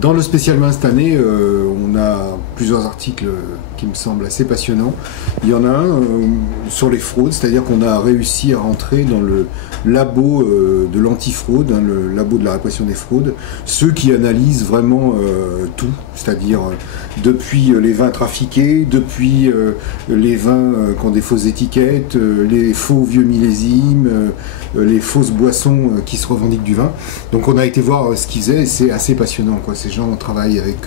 Dans le spécial vin cette année, on a plusieurs articles qui me semblent assez passionnants. Il y en a un sur les fraudes, c'est-à-dire qu'on a réussi à rentrer dans le labo de l'antifraude, hein, le labo de la répression des fraudes, ceux qui analysent vraiment tout, c'est-à-dire depuis les vins trafiqués, depuis les vins qui ont des fausses étiquettes, les faux vieux millésimes, les fausses boissons qui se revendiquent du vin. Donc on a été voir ce qu'ils faisaient et c'est assez passionnant, quoi. Ces gens travaillent avec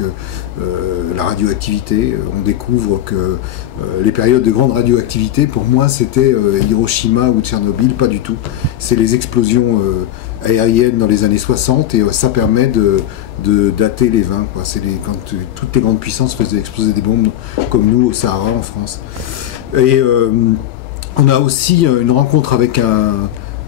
la radioactivité. On découvre que les périodes de grande radioactivité, pour moi, c'était Hiroshima ou Tchernobyl, pas du tout. C'est les explosions aériennes dans les années 60 et ça permet de dater les vins, quoi. C'est quand toutes les grandes puissances faisaient exploser des bombes, comme nous au Sahara en France. Et on a aussi une rencontre avec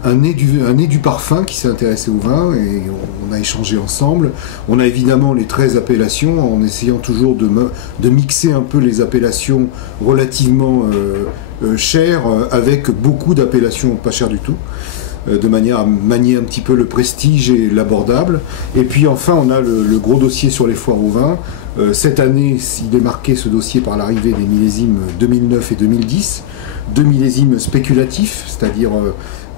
un nez du parfum qui s'est intéressé au vin et on a échangé ensemble. On a évidemment les 13 appellations en essayant toujours de mixer un peu les appellations relativement chères avec beaucoup d'appellations pas chères du tout, de manière à manier un petit peu le prestige et l'abordable. Et puis enfin on a le gros dossier sur les foires au vin. Cette année, il est marqué ce dossier par l'arrivée des millésimes 2009 et 2010, deux millésimes spéculatifs, c'est-à-dire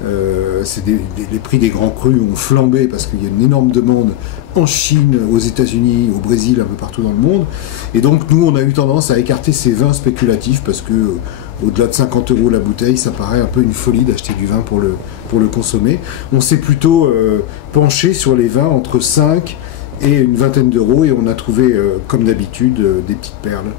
les prix des grands crus ont flambé parce qu'il y a une énorme demande en Chine, aux États-Unis, au Brésil, un peu partout dans le monde. Et donc nous, on a eu tendance à écarter ces vins spéculatifs parce que au-delà de 50 € la bouteille, ça paraît un peu une folie d'acheter du vin pour le consommer. On s'est plutôt penché sur les vins entre 5 et une vingtaine d'euros et on a trouvé, comme d'habitude, des petites perles.